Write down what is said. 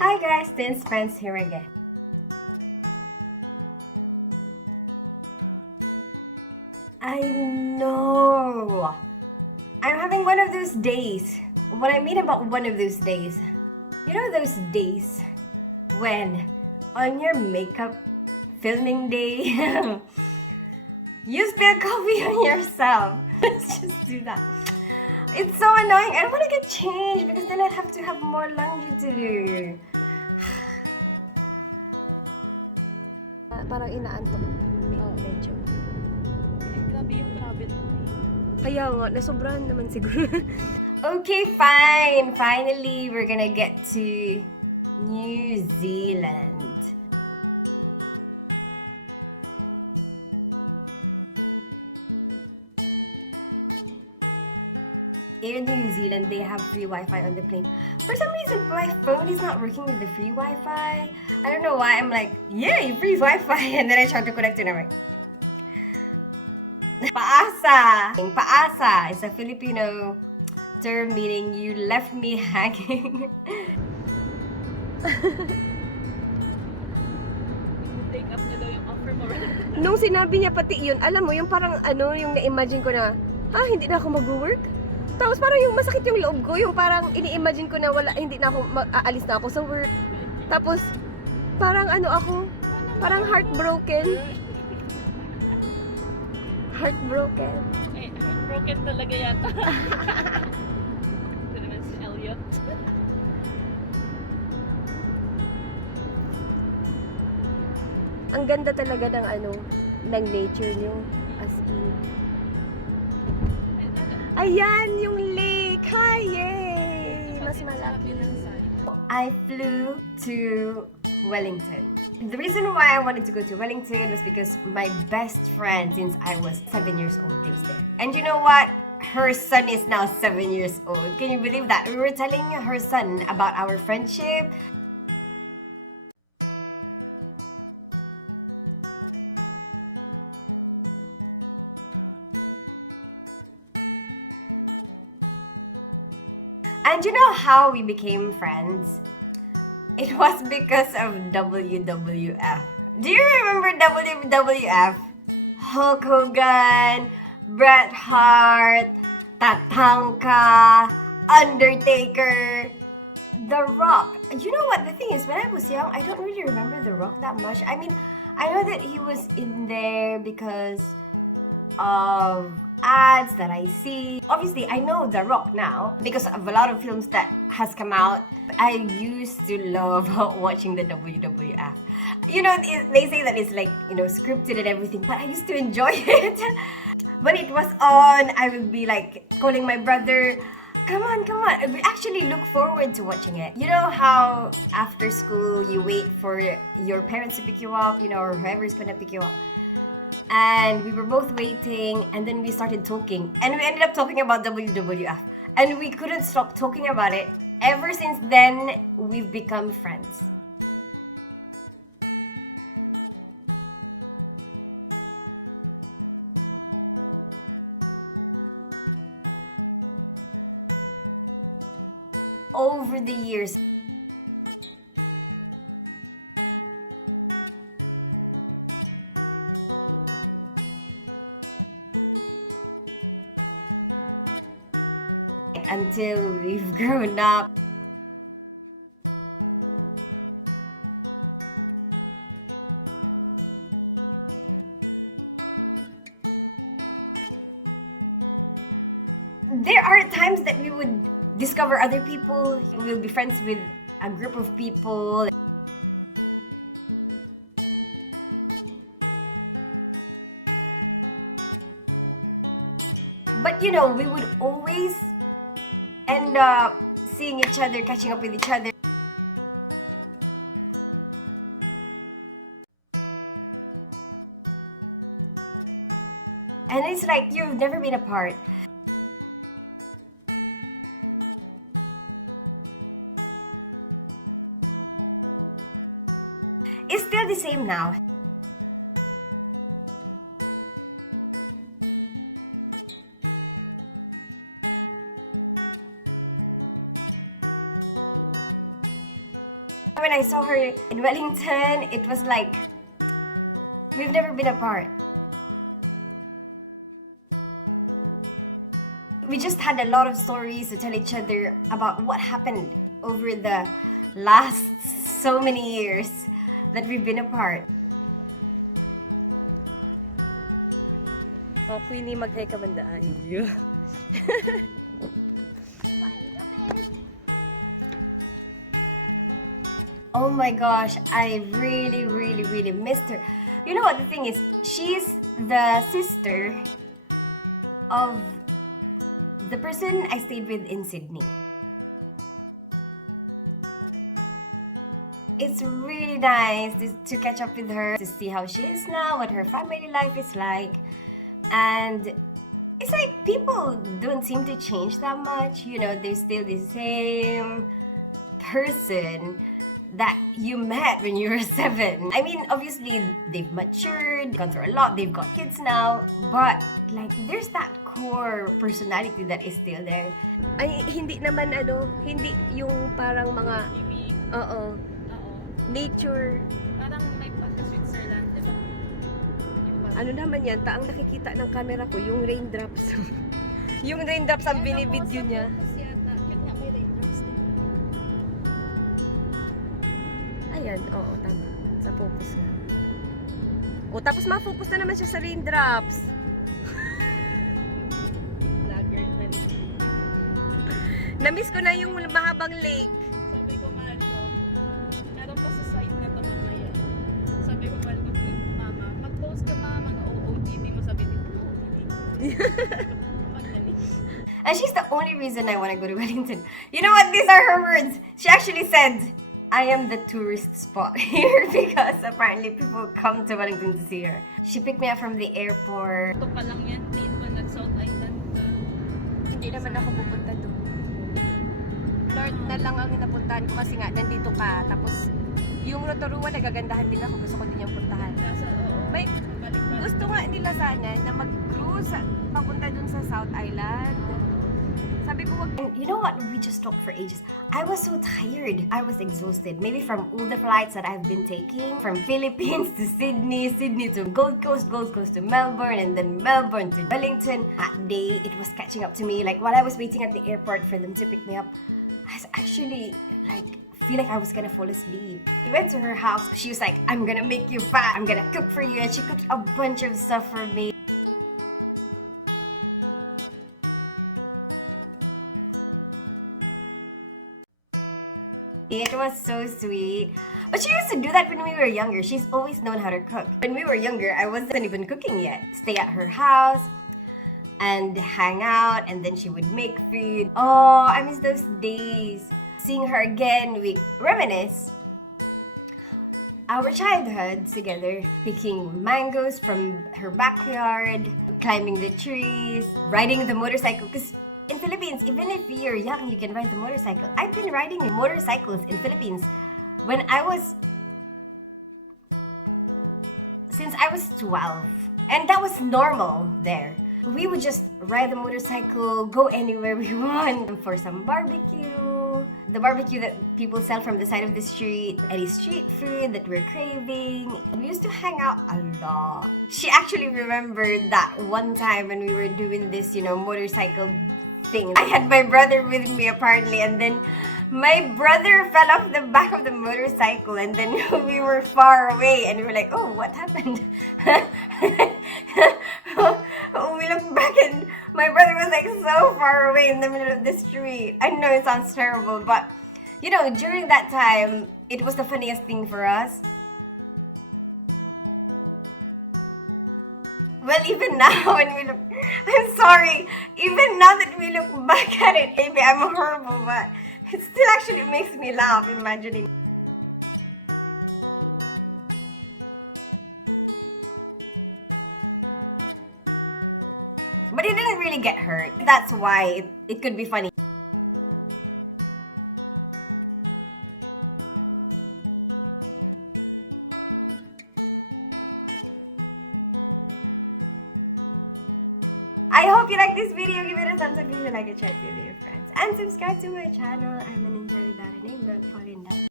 Hi guys, Tin Spence here again. I know. I'm having one of those days. What I mean about one of those days, you know those days when on your makeup filming day, you spill coffee on yourself. Let's just do that. It's so annoying. I don't want to get changed because then I'd have to have more laundry to do. Parang inaantok medyo. Grabe yung travel mo. Kaya nga, nasobrahan naman siguro. Okay, fine. Finally, we're gonna get to New Zealand. In New Zealand, they have free Wi-Fi on the plane. For some reason, my phone is not working with the free Wi-Fi. I don't know why. I'm like, yay, free Wi-Fi. And then I tried to connect to it and I'm like, paasa. Paasa is a Filipino term meaning you left me hanging. Take up na daw yung offer mo. Nung sinabi niya pati yun, alam mo, yung parang ano, yung na-imagine ko na, hindi na ako mag-work? Tapos parang yung masakit yung loob ko, yung parang ini-imagine ko na wala, hindi na ako, aalis na ako sa work. Tapos, parang ano ako, parang heartbroken. Heartbroken. Eh, broken talaga yata. Ito naman si Elliot. Ang ganda talaga ng ano, ng nature nyo. As in. Ayan, yung lake! Hi! Yay! Mas malaki. I flew to Wellington. The reason why I wanted to go to Wellington was because my best friend since I was 7 years old lives there. And you know what? Her son is now 7 years old. Can you believe that? We were telling her son about our friendship. And you know how we became friends? It was because of WWF. Do you remember WWF? Hulk Hogan, Bret Hart, Tatanka, Undertaker, The Rock. You know what? The thing is, when I was young, I don't really remember The Rock that much. I mean, I know that he was in there because of ads that I see. Obviously, I know The Rock now because of a lot of films that has come out. I used to love watching the WWF. You know, they say that it's like, you know, scripted and everything, but I used to enjoy it. When it was on, I would be like calling my brother, come on, come on. I would actually look forward to watching it. You know how after school you wait for your parents to pick you up, you know, or whoever's gonna pick you up. And we were both waiting, and then we started talking, and we ended up talking about WWF, and we couldn't stop talking about it. Ever since then, we've become friends. Over the years, until we've grown up. There are times that we would discover other people. We'll be friends with a group of people. But you know, we would always end up seeing each other, catching up with each other. And it's like you've never been apart. It's still the same now. When I saw her in Wellington, it was like we've never been apart. We just had a lot of stories to tell each other about what happened over the last so many years that we've been apart. Oh, Queenie, mag-hi ka bandaan. Oh my gosh, I really missed her. You know what the thing is? She's the sister of the person I stayed with in Sydney. It's really nice to catch up with her, to see how she is now, what her family life is like. And it's like people don't seem to change that much. You know, they're still the same person that you met when you were 7. I mean, obviously, they've matured, gone through a lot, they've got kids now, but like, there's that core personality that is still there. Ay, hindi naman hindi yung parang mga, Unique. oo, Oo. nature. Parang may pagka-Switzerland, di ba? Yung parang- Ano naman yan, taang nakikita ng camera ko, yung raindrops. Yung raindrops ang binibidyo niya. Focus yata. Yun nga, may raindrops din. Ayan, oo, tama. Sa focus nga. O, tapos ma-focus na naman siya sa raindrops. Vlogger pa rin. Namiss ko na yung mahabang lake. Sabi ko, mahal ko, meron pa sa site na ito mamaya. Sabi ko, mahal ko, mama, mag-post ka ma, mga OOTD mo, sabi ko, Magdali. And she's the only reason I want to go to Wellington. You know what? These are her words. She actually said, I am the tourist spot here because apparently people come to Wellington to see her. She picked me up from the airport. Ito pa lang yan, dito na South Island. Hindi naman ako pupunta doon. North na lang ang napuntahan ko kasi nga nandito ka. Tapos yung Rotorua nagagandahan din ako. Gusto ko din yung puntahan. Nasa, oo. May Balik-balik. gusto nga nila sana na mag-cruise papunta dun sa South Island. Sabi ko wag. And you know what? We just talked for ages. I was so tired. I was exhausted. Maybe from all the flights that I've been taking. From Philippines to Sydney, Sydney to Gold Coast to Melbourne, and then Melbourne to Wellington. That day, it was catching up to me. Like, while I was waiting at the airport for them to pick me up, I was actually, like, feel like I was gonna fall asleep. We went to her house. She was like, I'm gonna make you fat. I'm gonna cook for you. And she cooked a bunch of stuff for me. It was so sweet. But she used to do that when we were younger. She's always known how to cook. When we were younger, I wasn't even cooking yet. Stay at her house and hang out, and then she would make food. Oh, I miss those days. Seeing her again, we reminisce our childhood together, picking mangoes from her backyard, climbing the trees, riding the motorcycle. Because in Philippines, even if you're young, you can ride the motorcycle. I've been riding motorcycles in Philippines when I was, since I was 12. And that was normal there. We would just ride the motorcycle, go anywhere we want for some barbecue. The barbecue that people sell from the side of the street, any street food that we're craving. We used to hang out a lot. She actually remembered that one time when we were doing this, motorcycle thing. I had my brother with me apparently, and then my brother fell off the back of the motorcycle, and then we were far away, and we were like, oh, what happened? We looked back, and my brother was like so far away in the middle of the street. I know it sounds terrible, but during that time, it was the funniest thing for us. Well, even now when we look, I'm sorry, even now that we look back at it, maybe I'm horrible, but it still actually makes me laugh imagining. But it didn't really get hurt. That's why it could be funny. I hope you like this video. Give it a thumbs up if you like it, share it with your friends. And subscribe to my channel. I'm an enjoy that and don't fall in that.